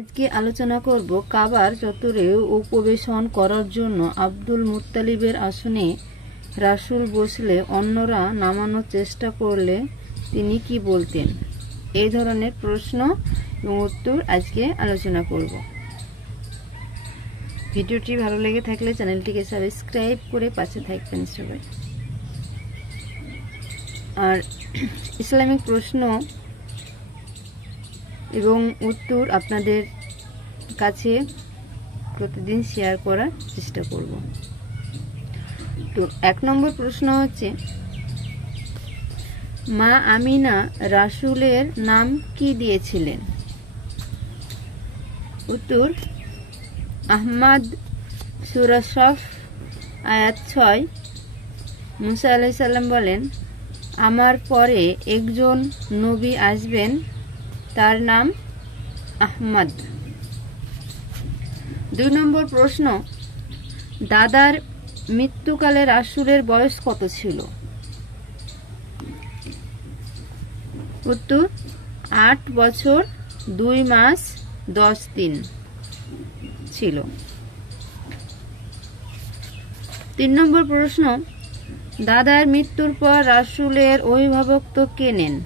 আজকে আলোচনা করব কাবার চত্বরে উপবেশন করার জন্য আব্দুল মুত্তালিবের আসনে রাসূল বসলে অন্যরা নামানোর চেষ্টা করলে তিনি কি বলতেন। এই ধরনের প্রশ্ন এবং উত্তর আজকে আলোচনা করব। ভিডিওটি ভালো লেগে থাকলে চ্যানেলটিকে সাবস্ক্রাইব করে পাশে থাকবেন সবাই। আর ইসলামিক প্রশ্ন এবং উত্তর আপনাদের কাছে প্রতিদিন শেয়ার করার চেষ্টা করব। তো 1 নম্বর প্রশ্ন হচ্ছে, মা আমিনা রাসূলের নাম কি দিয়েছিলেন? উত্তর, আহমদ। সূরা সফ আয়াত 6। মুসা আলাইহিস সালাম বলেন, আমার পরে একজন নবী আসবেন, তার নাম আহমদ। 2 নম্বর প্রশ্ন, দাদার মৃত্যুকালে রাসূলের বয়স কত ছিল? উত্তর, 8 বছর 2 মাস 10 দিন ছিল। 3 নম্বর প্রশ্ন, দাদার মৃত্যুর পর রাসূলের অভিভাবক কে নেন?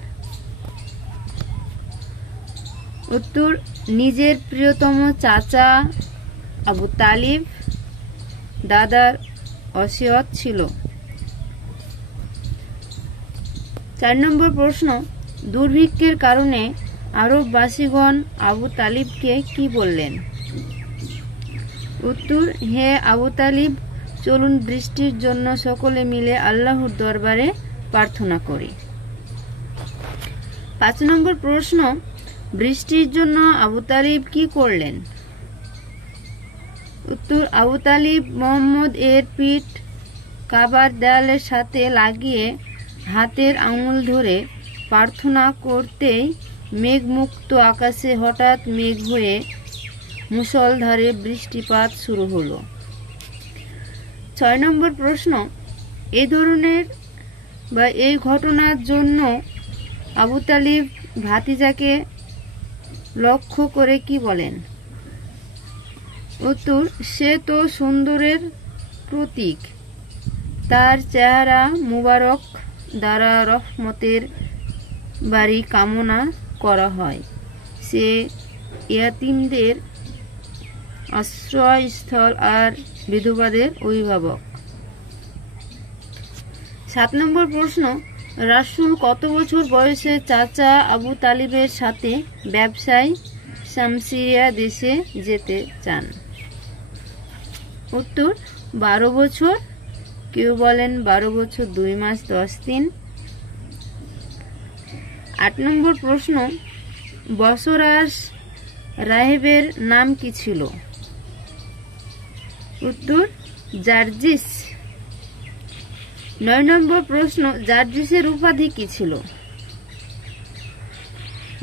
উত্তর, নিজের প্রিয়তম চাচা আবু তালিব। দাদার ওসিয়ত ছিল। 4 নম্বর প্রশ্ন, দুর্ভিক্ষের কারণে আরববাসীগণ আবু তালিবকে কি বললেন? উত্তর, হে আবু তালিব, চলুন বৃষ্টির জন্য সকলে মিলে আল্লাহর দরবারে প্রার্থনা করি। 5 নম্বর প্রশ্ন, বৃষ্টির জন্য আবু তালিব কি করলেন? উত্তর, আবু তালিব মুহাম্মদ এর পিঠ কাবার দেয়ালের সাথে লাগিয়ে হাতের আঙুল ধরে প্রার্থনা করতেই মেঘমুক্ত আকাশে হঠাৎ মেঘ হয়ে মুষলধারে বৃষ্টিপাত শুরু হলো। 6 নম্বর প্রশ্ন, এই ধরনের বা এই ঘটনার জন্য আবু তালিব ভাতিজাকে লক্ষ্য করে কি বলেন? উত্তর, সে তো সুন্দরের প্রতীক, তার চেহারা মুবারক দ্বারা রহমতের বাড়ি কামনা করা হয়, সে ইয়াতীমদের আশ্রয়স্থল আর বিধবাদের অভিভাবক। 7 নম্বর প্রশ্ন, রাসূল কত বছর বয়সে চাচা আবু তালিবের সাথে ব্যবসায় শামসিয়া দেশে যেতে চান? উত্তর, 12 বছর। কেউ বলেন 12 বছর 2 মাস 10 দিন। 8 নম্বর প্রশ্ন, বসরাস রাহেবের নাম কি ছিল? উত্তর, জার্জিস। 9 নম্বর প্রশ্ন, জার্জিসের উপাধি কি ছিল?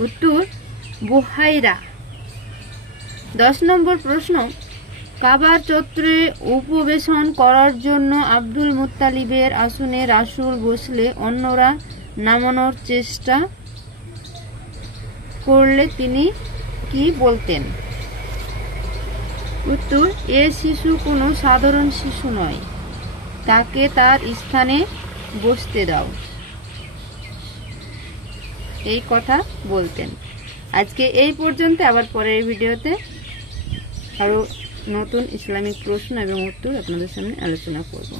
উত্তর, বুহাইরা। 10 নম্বর প্রশ্ন, কাবার চত্বরে উপবেশন করার জন্য আব্দুল মুত্তালিবের আসনে রাসূল বসলে অন্যরা নামানোর চেষ্টা করলে তিনি কি বলতেন? উত্তর, এ শিশু কোনো সাধারণ শিশু নয়, তাকে তার স্থানে বসতে দাও, এই কথা বলতেন। আজকে এই পর্যন্ত, আবার পরের ভিডিওতে আরো নতুন ইসলামিক প্রশ্ন এবং উত্তর আপনাদের সামনে আলোচনা করব।